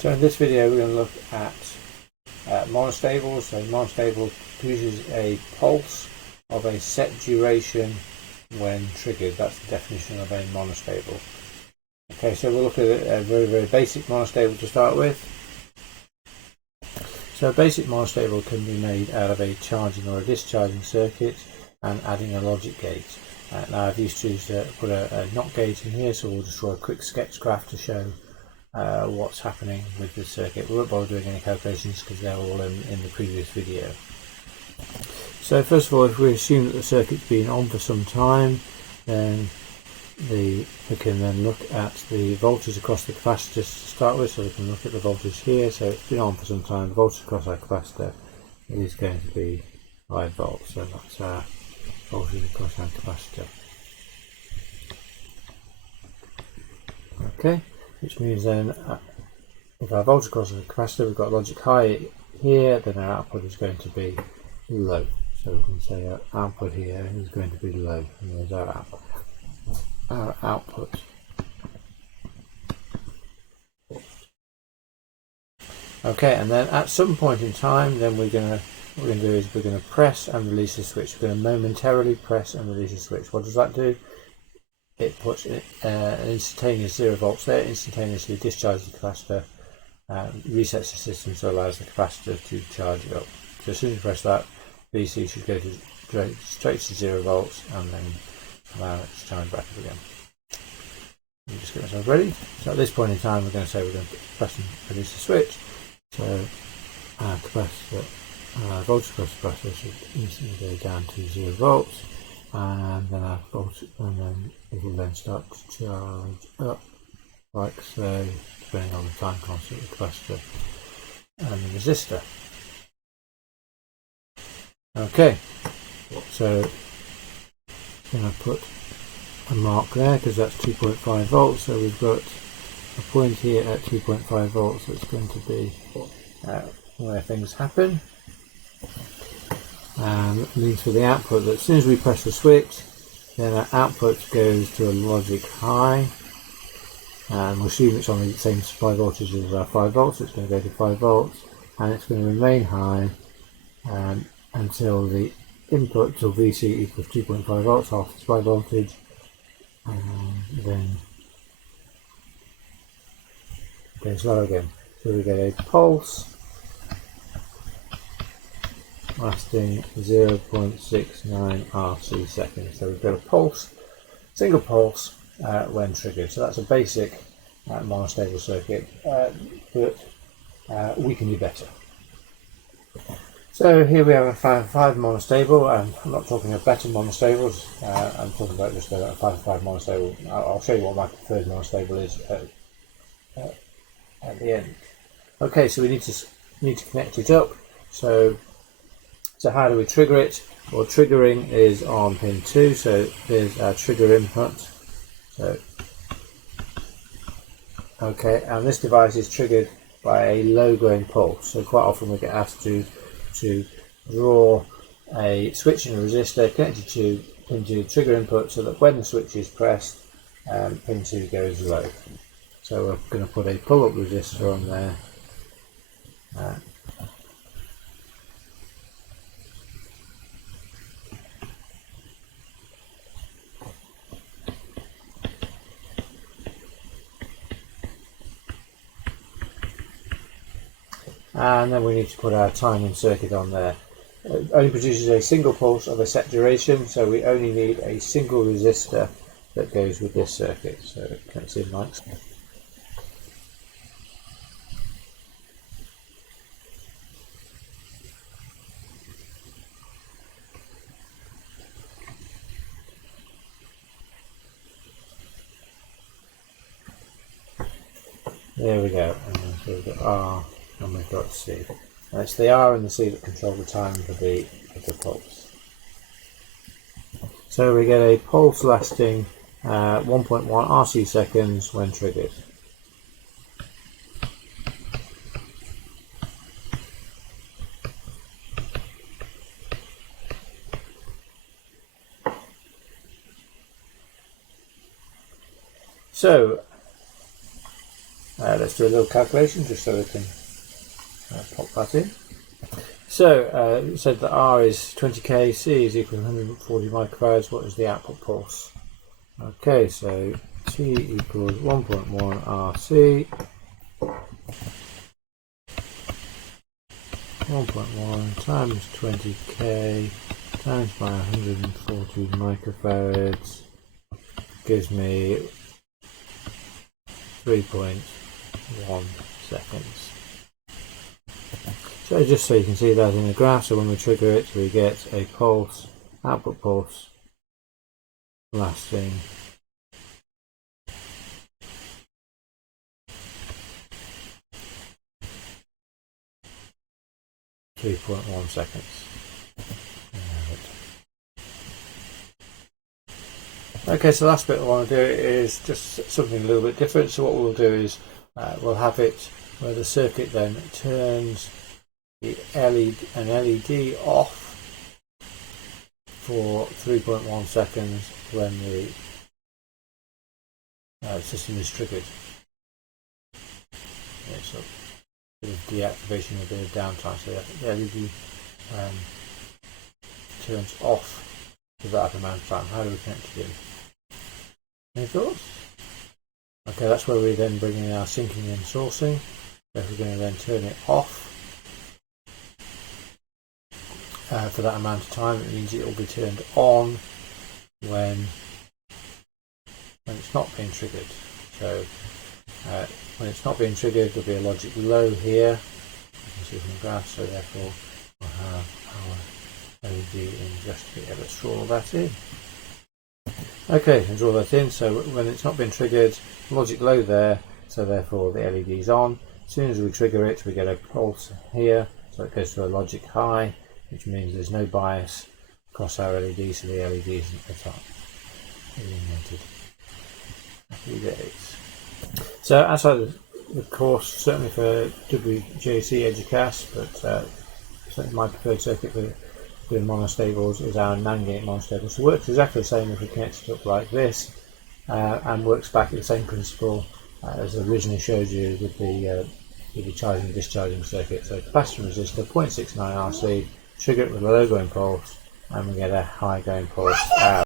So in this video we're going to look at monostables. So monostable produces a pulse of a set duration when triggered. That's the definition of a monostable. Okay, so we'll look at a very basic monostable to start with. So a basic monostable can be made out of a charging or a discharging circuit and adding a logic gate. Now I've used to put a NOT gate in here, so we'll just draw a quick sketch graph to show what's happening with the circuit. We won't bother doing any calculations because they're all in the previous video. So first of all, if we assume that the circuit's been on for some time, then we can then look at the voltage across the capacitor to start with. So we can look at the voltage here. So it's been on for some time. The voltage across our capacitor is going to be 5 volts. So that's our voltage across our capacitor. Okay, which means then if our voltage across the capacitor, we've got logic high here, then our output is going to be low. So we can say our output here is going to be low, and there's our output. Okay, and then at some point in time, then what we're going to do is we're going to press and release the switch. We're going to momentarily press and release the switch. What does that do? It puts an instantaneous 0 volts there, instantaneously discharges the capacitor, resets the system, so allows the capacitor to charge up. So as soon as you press that, VC should go to straight to 0 volts and then allow it to charge back up again. Let me just get myself ready. So at this point in time, we're going to say we're going to press and release the switch. So our capacitor, voltage across the capacitor should instantly go down to 0 volts, and then our voltage, and then it will then start to charge up like so, depending on the time constant of the capacitor and the resistor. Okay, so I'm going to put a mark there because that's 2.5 volts. So we've got a point here at 2.5 volts that's going to be where things happen. And it means for the output that as soon as we press the switch, then our output goes to a logic high. And we'll assume it's on the same supply voltage as our 5 volts, so it's going to go to 5 volts, and it's going to remain high until the input, till VC equals 2.5 volts, half the supply voltage, and then it goes low again. So we get a pulse lasting 0.69 RC seconds. So we've got a pulse, single pulse when triggered. So that's a basic monostable circuit, but we can do better. So here we have a 5 monostable. I'm not talking about better monostables, I'm talking about just a 5 monostable. I'll show you what my preferred monostable is at the end. Okay, so we need to connect it up. So how do we trigger it? Well, triggering is on pin 2, so there's our trigger input. So, okay, and this device is triggered by a low going pulse. So quite often we get asked to draw a switch and a resistor connected to pin 2 trigger input, so that when the switch is pressed, pin 2 goes low. So we're going to put a pull-up resistor on there. And then we need to put our timing circuit on there. It only produces a single pulse of a set duration, so we only need a single resistor that goes with this circuit. So it connects in like so. There we go. And so we've got R and we've got C. And it's the R and the C that control the timing of the pulse. So we get a pulse lasting 1.1 RC seconds when triggered. So let's let's do a little calculation just so we can pop that in. So it said that R is 20k, C is equal to 140 microfarads. What is the output pulse? Okay, so T equals 1.1 RC. 1.1 times 20k times by 140 microfarads gives me 3.1 seconds. So just so you can see that in the graph, so when we trigger it we get a pulse, output pulse lasting 3.1 seconds. Okay, so the last bit I want to do is just something a little bit different. So what we'll do is we'll have it where the circuit then turns the LED off for 3.1 seconds when the system is triggered. Okay, so a bit of deactivation, a bit of downtime, so the LED turns off for that amount of time. How do we connect to do? Any thoughts? Okay, that's where we then bring in our syncing and sourcing. So if we're going to then turn it off for that amount of time, it means it will be turned on when it's not being triggered. So when it's not being triggered, there'll be a logic low here. You can see from the graph, so therefore we'll have our LED in just to be able to draw that in. Okay, and draw that in, so when it's not been triggered, logic low there, so therefore the LED is on. As soon as we trigger it, we get a pulse here, so it goes to a logic high, which means there's no bias across our LED, so the LED isn't illuminated. Happy days. So outside the course, certainly for WJC Educast, but certainly my preferred circuit for doing monostables is our NAND gate monostable. So it works exactly the same if we connect it up like this, and works back at the same principle as I originally showed you with the charging and discharging circuit. So capacitor resistor 0.69 RC, trigger it with a low going pulse, and we get a high going pulse out.